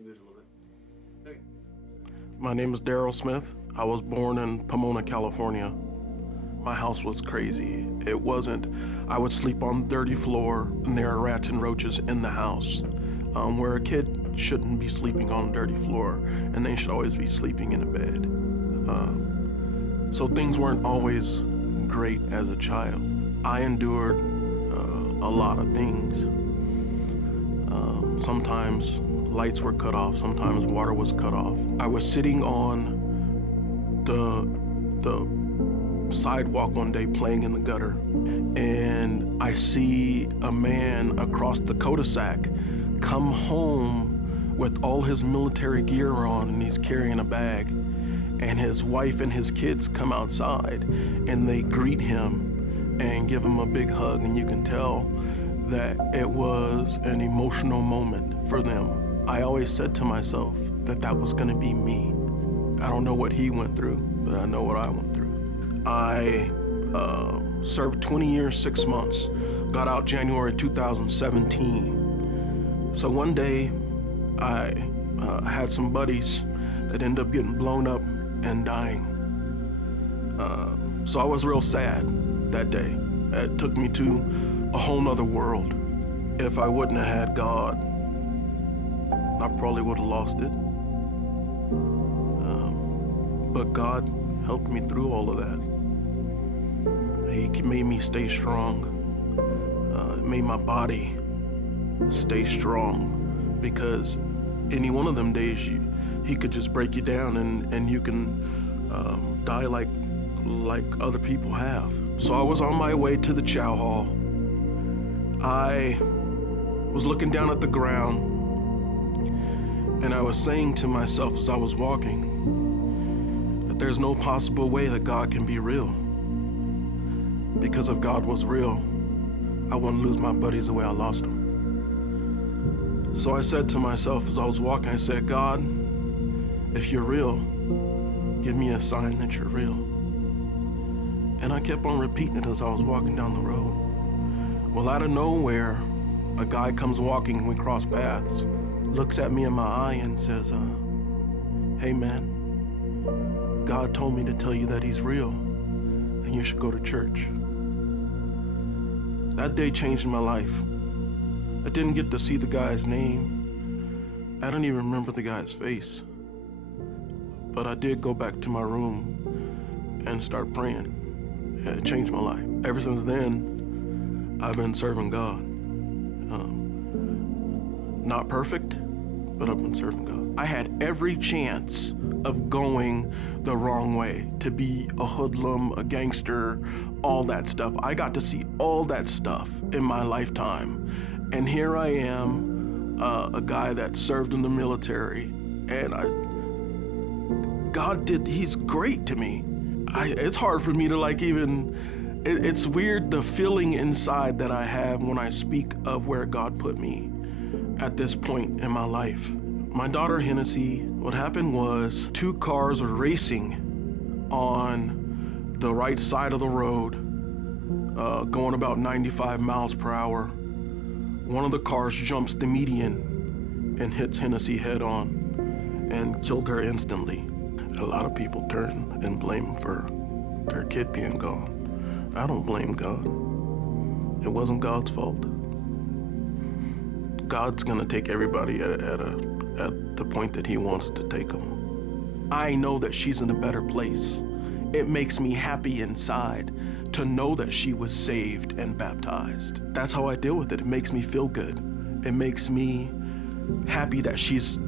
She moves a little bit. Okay. My name is Daryl Smith. I was born in Pomona, California. My house was crazy. I would sleep on the dirty floor, and there are rats and roaches in the house, where a kid shouldn't be sleeping on a dirty floor, and they should always be sleeping in a bed. So things weren't always great as a child. I endured a lot of things. Sometimes lights were cut off, sometimes water was cut off. I was sitting on the sidewalk one day playing in the gutter, and I see a man across the cul-de-sac come home with all his military gear on, and he's carrying a bag, and his wife and his kids come outside and they greet him and give him a big hug, and you can tell that it was an emotional moment for them. I always said to myself that that was gonna be me. I don't know what he went through, but I know what I went through. I served 20 years, 6 months, got out January 2017. So one day, I had some buddies that ended up getting blown up and dying. So I was real sad that day. It took me to a whole nother world. If I wouldn't have had God, I probably would have lost it. But God helped me through all of that. He made me stay strong. It made my body stay strong, because any one of them days he could just break you down and you can die like other people have. So I was on my way to the chow hall. I was looking down at the ground, and I was saying to myself as I was walking that there's no possible way that God can be real. Because if God was real, I wouldn't lose my buddies the way I lost them. So I said to myself as I was walking, I said, God, if you're real, give me a sign that you're real. And I kept on repeating it as I was walking down the road. Well, out of nowhere, a guy comes walking and we cross paths, looks at me in my eye and says, hey man, God told me to tell you that he's real and you should go to church. That day changed my life. I didn't get to see the guy's name. I don't even remember the guy's face. But I did go back to my room and start praying. It changed my life. Ever since then, I've been serving God. Not perfect, but I've been serving God. I had every chance of going the wrong way, to be a hoodlum, a gangster, all that stuff. I got to see all that stuff in my lifetime. And here I am, a guy that served in the military, and he's great to me. It's hard for me to it's weird the feeling inside that I have when I speak of where God put me at this point in my life. My daughter Hennessy, what happened was 2 cars were racing on the right side of the road, going about 95 miles per hour. One of the cars jumps the median and hits Hennessy head on and killed her instantly. A lot of people turn and blame for their kid being gone. I don't blame God. It wasn't God's fault. God's gonna take everybody at the point that he wants to take them. I know that she's in a better place. It makes me happy inside to know that she was saved and baptized. That's how I deal with it. It makes me feel good. It makes me happy that she's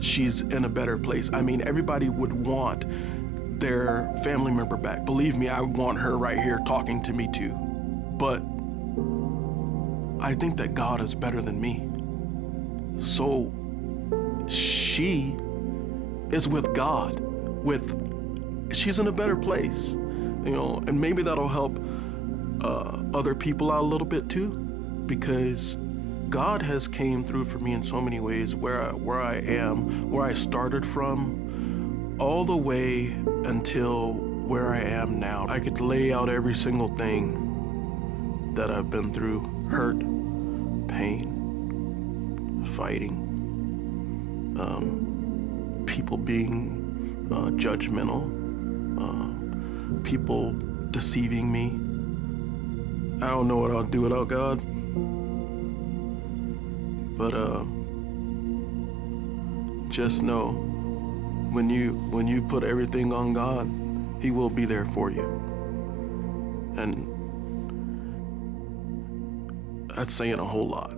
in a better place. I mean, everybody would want their family member back. Believe me, I want her right here talking to me too. But I think that God is better than me. So she is with God. She's in a better place, and maybe that'll help other people out a little bit too, because God has came through for me in so many ways, where I am, where I started from, all the way until where I am now. I could lay out every single thing that I've been through: hurt, pain, fighting, people being judgmental, people deceiving me. I don't know what I'll do without God. But just know, when you put everything on God, He will be there for you. And that's saying a whole lot.